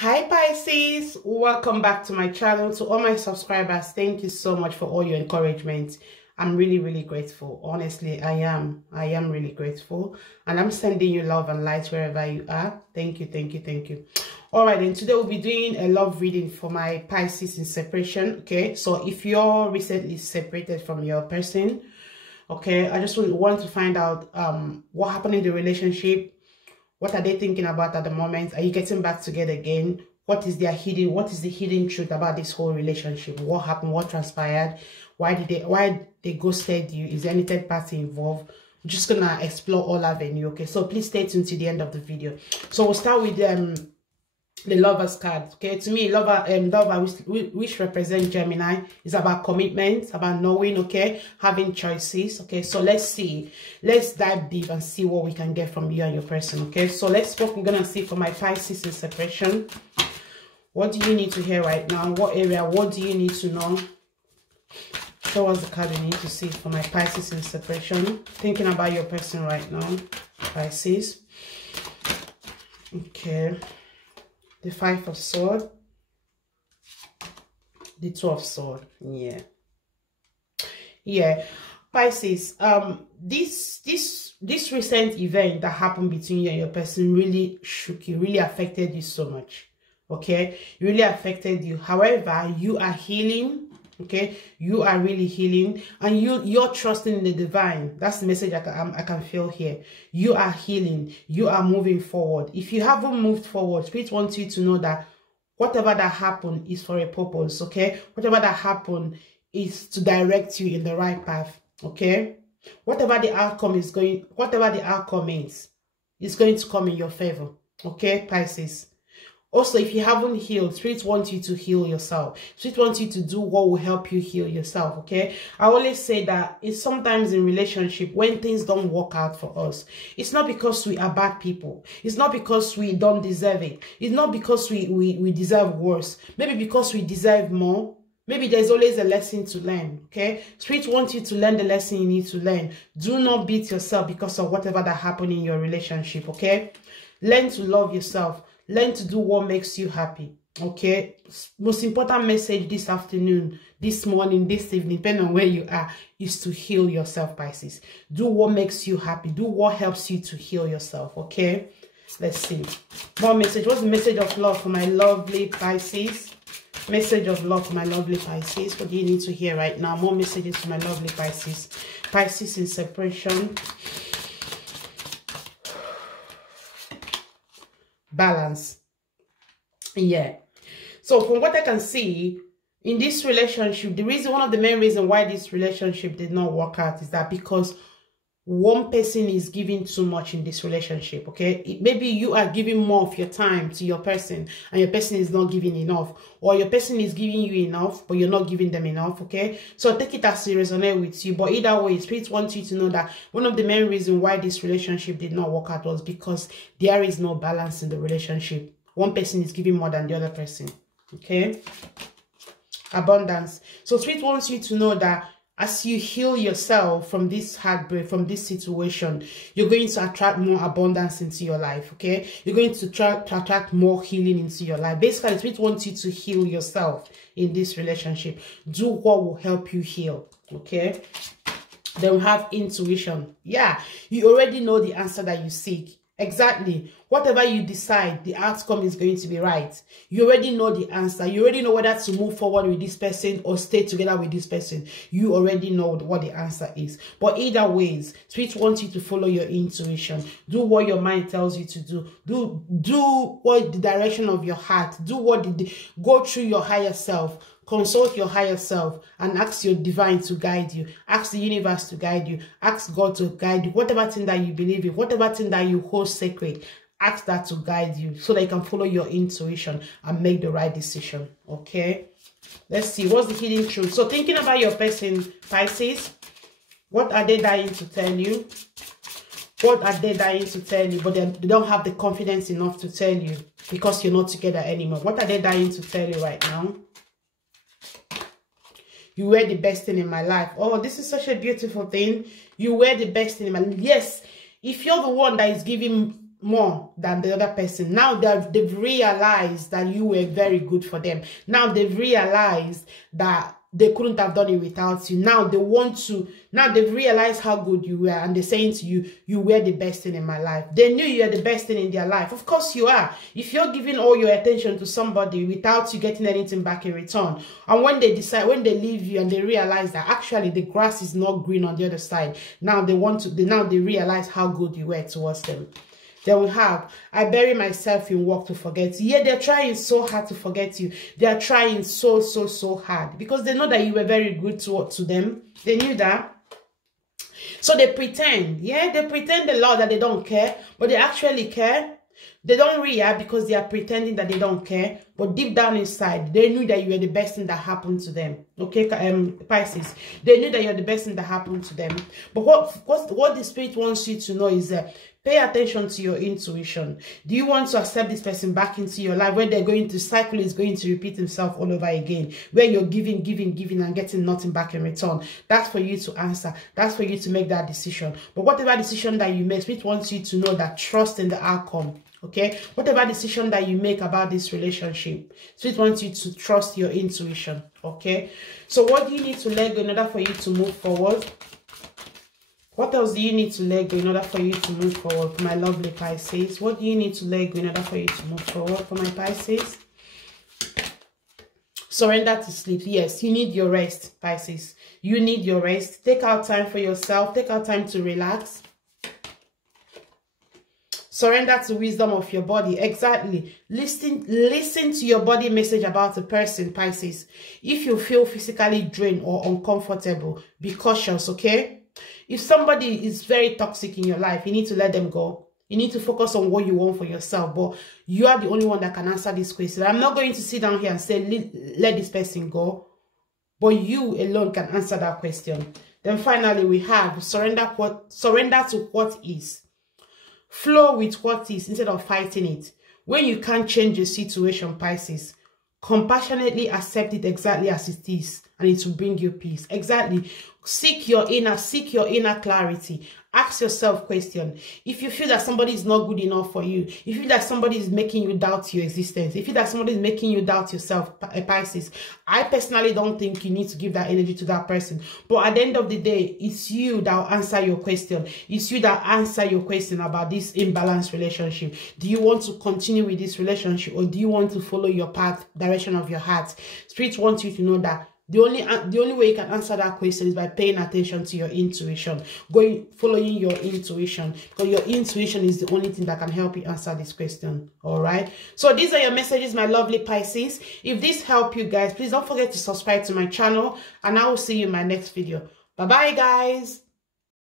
Hi Pisces, welcome back to my channel. To all my subscribers, thank you so much for all your encouragement. I'm really grateful. Honestly, I am really grateful, and I'm sending you love and light wherever you are. Thank you. All right, and today we'll be doing a love reading for my Pisces in separation. Okay, so if you're recently separated from your person, okay, I just want to find out what happened in the relationship. What are they thinking about at the moment? Are you getting back together again? What is the hidden truth about this whole relationship? What happened? What transpired? Why they ghosted you? Is there any third party involved? We're just gonna explore all avenue. Okay, so please stay tuned to the end of the video. So we'll start with the Lover's card. Okay, to me, lover which represents Gemini, is about commitment, about knowing, okay, having choices. Okay, so let's dive deep and see what we can get from you and your person. Okay, so we're gonna see for my Pisces in separation. What do you need to hear right now? What area? What do you need to know? Show us the card you need to see for my Pisces in separation. Thinking about your person right now, Pisces. Okay. The Five of Swords, the Two of Swords. Yeah, Pisces. This recent event that happened between you and your person really shook you, really affected you so much. Okay, it really affected you. However, you are healing. Okay, you are really healing, and you're trusting in the divine. That's the message I can feel here. You are healing. You are moving forward. If you haven't moved forward, Spirit wants you to know that whatever that happened is for a purpose. Okay, whatever that happened is to direct you in the right path. Okay, whatever the outcome is going to come in your favor. Okay, Pisces. Also, if you haven't healed, Spirit wants you to heal yourself. Spirit wants you to do what will help you heal yourself, okay? I always say that it's sometimes in relationship, when things don't work out for us, it's not because we are bad people. It's not because we don't deserve it. It's not because we deserve worse. Maybe because we deserve more. Maybe there's always a lesson to learn, okay? Spirit wants you to learn the lesson you need to learn. Do not beat yourself because of whatever that happened in your relationship, okay? Learn to love yourself. Learn to do what makes you happy, okay? Most important message this afternoon, this morning, this evening, depending on where you are, is to heal yourself, Pisces. Do what makes you happy. Do what helps you to heal yourself, okay? Let's see. More message. What's the message of love for my lovely Pisces? Message of love for my lovely Pisces. What do you need to hear right now? More messages for my lovely Pisces. Pisces in separation. Balance. Yeah, so from what I can see in this relationship, one of the main reasons why this relationship did not work out is that because one person is giving too much in this relationship. Okay, maybe you are giving more of your time to your person and your person is not giving enough, or your person is giving you enough but you're not giving them enough. Okay, so take it as it resonates with you, but either way, Spirit wants you to know that one of the main reasons why this relationship did not work out was because there is no balance in the relationship. One person is giving more than the other person. Okay, abundance. So Spirit wants you to know that as you heal yourself from this heartbreak, from this situation, you're going to attract more abundance into your life, okay? You're going to attract more healing into your life. Basically, Spirit wants you to heal yourself in this relationship. Do what will help you heal, okay? Then we have intuition. Yeah, you already know the answer that you seek. Exactly. Whatever you decide, the outcome is going to be right. You already know the answer. You already know whether to move forward with this person or stay together with this person. You already know what the answer is. But either ways, Spirit wants you to follow your intuition. Do what your mind tells you to do. Do what the direction of your heart. Go through your higher self. Consult your higher self and ask your divine to guide you. Ask the universe to guide you. Ask God to guide you. Whatever thing that you believe in, whatever thing that you hold sacred, ask that to guide you so that you can follow your intuition and make the right decision. Okay? Let's see. What's the hidden truth? So thinking about your person, Pisces, what are they dying to tell you? What are they dying to tell you? But they don't have the confidence enough to tell you because you're not together anymore. What are they dying to tell you right now? You were the best thing in my life. Oh, this is such a beautiful thing. You were the best thing in my life. Yes, if you're the one that is giving more than the other person. Now they've realized that you were very good for them. Now they've realized that they couldn't have done it without you. Now they want to, now they've realized how good you were, and they're saying to you, you were the best thing in my life. They knew you were the best thing in their life. Of course you are. If you're giving all your attention to somebody without you getting anything back in return, and when they decide, when they leave you and they realize that actually the grass is not green on the other side, now they want to, now they realize how good you were towards them. Then we have, I bury myself in work to forget you. Yeah, they're trying so hard to forget you. They are trying so hard because they know that you were very good to them. They knew that. So they pretend, yeah, they pretend a lot that they don't care, but they actually care. They don't react because they are pretending that they don't care, but deep down inside, they knew that you were the best thing that happened to them. Okay, Pisces, they knew that you're the best thing that happened to them. But what the spirit wants you to know is that pay attention to your intuition. Do you want to accept this person back into your life, where they're going to cycle is going to repeat himself all over again, where you're giving and getting nothing back in return? That's for you to answer. That's for you to make that decision. But whatever decision that you make, spirit wants you to know that trust in the outcome. Okay, whatever decision that you make about this relationship, spirit wants you to trust your intuition. Okay, so what do you need to let go in order for you to move forward? What else do you need to let go in order for you to move forward, for my lovely Pisces? What do you need to let go in order for you to move forward, for my Pisces? Surrender to sleep. Yes, you need your rest, Pisces. You need your rest. Take out time for yourself. Take out time to relax. Surrender to wisdom of your body. Exactly. Listen to your body message about a person, Pisces. If you feel physically drained or uncomfortable, be cautious, okay? If somebody is very toxic in your life, you need to let them go. You need to focus on what you want for yourself. But you are the only one that can answer this question. I'm not going to sit down here and say, let this person go. But you alone can answer that question. Then finally, we have surrender to what is. Flow with what is instead of fighting it. When you can't change the situation, Pisces, compassionately accept it exactly as it is, and it will bring you peace. Exactly. Seek your inner clarity. Ask yourself question. If you feel that somebody is not good enough for you, if you feel that somebody is making you doubt your existence, if you feel that somebody is making you doubt yourself, Pisces, I personally don't think you need to give that energy to that person. But at the end of the day, it's you that will answer your question. It's you that answer your question about this imbalanced relationship. Do you want to continue with this relationship, or do you want to follow your path, direction of your heart? Spirit wants you to know that the only way you can answer that question is by paying attention to your intuition, following your intuition, because your intuition is the only thing that can help you answer this question. All right, so these are your messages, my lovely Pisces. If this helped you guys, please don't forget to subscribe to my channel, and I will see you in my next video. Bye bye, guys.